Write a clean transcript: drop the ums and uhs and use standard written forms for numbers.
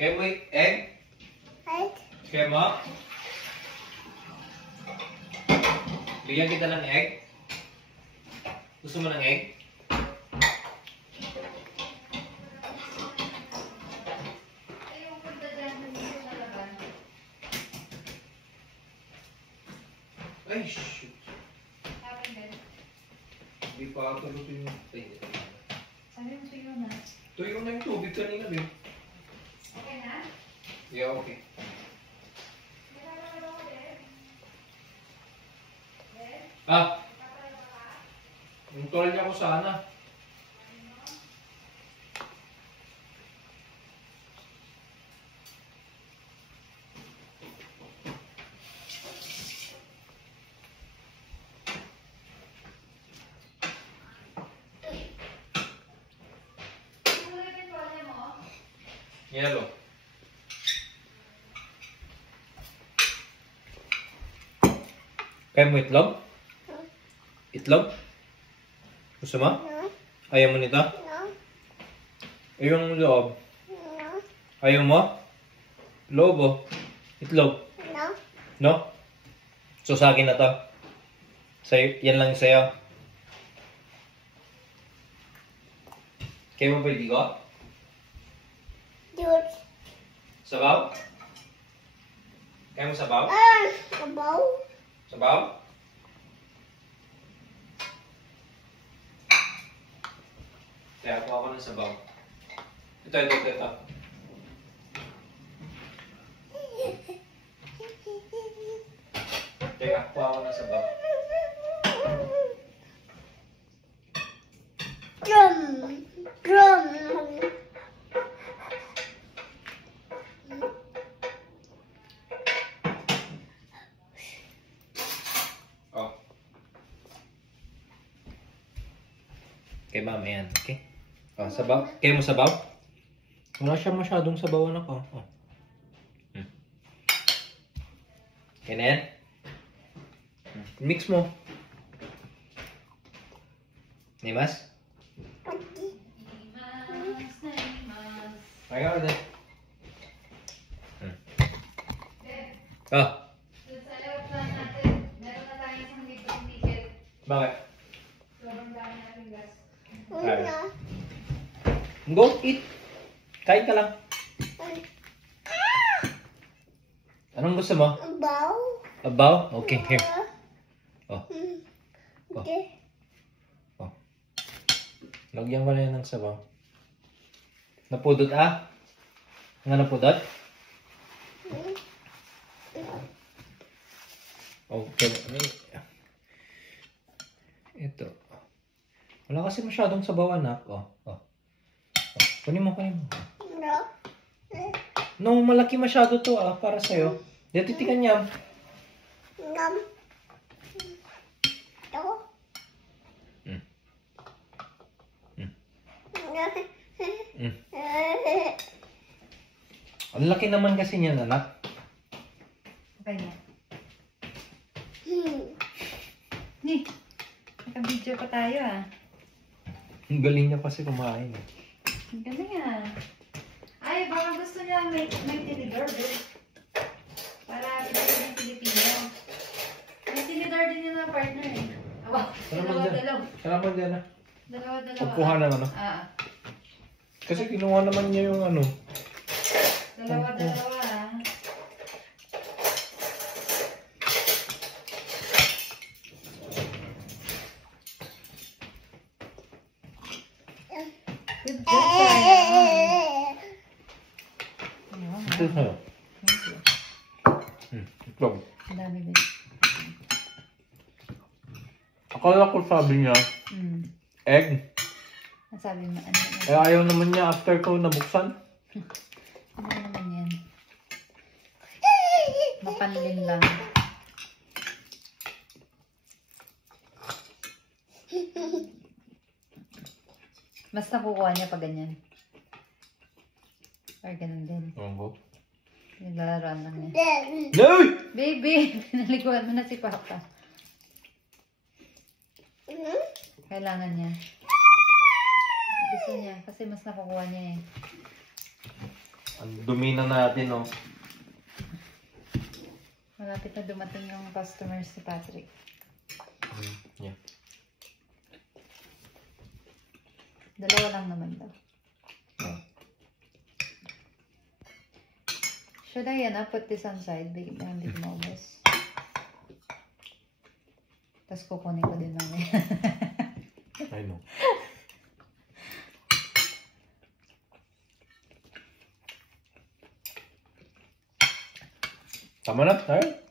Kaya mo egg? Egg. Kaya mo? Bigyan kita ng egg? Gusto mo ng egg? Ay, shoot. Hindi pa ako luto yung... Sabi mo tuyo na. Tuyo na yung tubig kanina, babe. Okay na? Yeah, okay. Ah! Yung tol niya ko sana. Yellow. Kaya mo itlog? Itlog? Gusto mo? No. Ayaw mo nito? No. Yung loob. No. Ayaw mo? Loob oh. Itlog. No. No? So sa akin na to. Sa'yo, yan lang sa'yo. Kaya mo ba iligo? Juice. Sabaw? Kaya mo sabaw? Sabaw. Sabaw? Kaya ako ng sabaw. Ito. Teka, kuha ako ng sabaw. Drum. Drum. Oh. Kay mama yan, okay? Oh, sabaw. Kaya mo sabaw? Wala siya masyadong sabawan ako. Oh. Kaya na yan? Mix mo. Nimas? Kaya ka ulit. Oh. Bakit? Go, eat. Kain ka lang. Anong gusto mo? Sabaw. Abaw? Okay, here. Oh. Okay. Oh. Lagyan ko na yan ng sabaw. Napudot ah? Nga napudot? Okay. Ito. Wala kasi masyadong sabaw anak. Oh. Kunin mo. No. No, malaki masyado to ah, para sa'yo. Dito tikan niya. Ngam. Ito. Ang laki naman kasi niyan anak. Okay na. Ni, naka-video pa tayo ah. Ang galing niya kasi kumain. Ang galing ah. Ay, baka gusto niya may tinidor din. Para pinagin ng Pilipino. May tinidor din yun na partner eh. Dalawa. Dalawa. Pagkuha ng ano. Kasi kinuha naman niya yung ano. Dalawa ah. Good job, Ito sa'yo. Itlog. Ang dami din. Akala ko sabi niya, egg. Nasabi mo, Eh ayaw naman niya after ko nabuksan. ano naman yan? Mapanlin lang. Mas nakukuha niya pag ganyan. Or ganun din. Oo. Naglalaroan lang niya. No! Baby! Pinaliguan mo na si Papa. Kailangan niya. Gusto niya. Kasi mas nakukuha niya eh. Ang dumi na natin, oh. Malapit na dumating yung customers si Patrick. Yeah. Dalawa lang naman daw. Oh. Should I, put this on side? Hindi mo ubos. Tapos kukunin ko din mamaya. I know. Tama na, alright?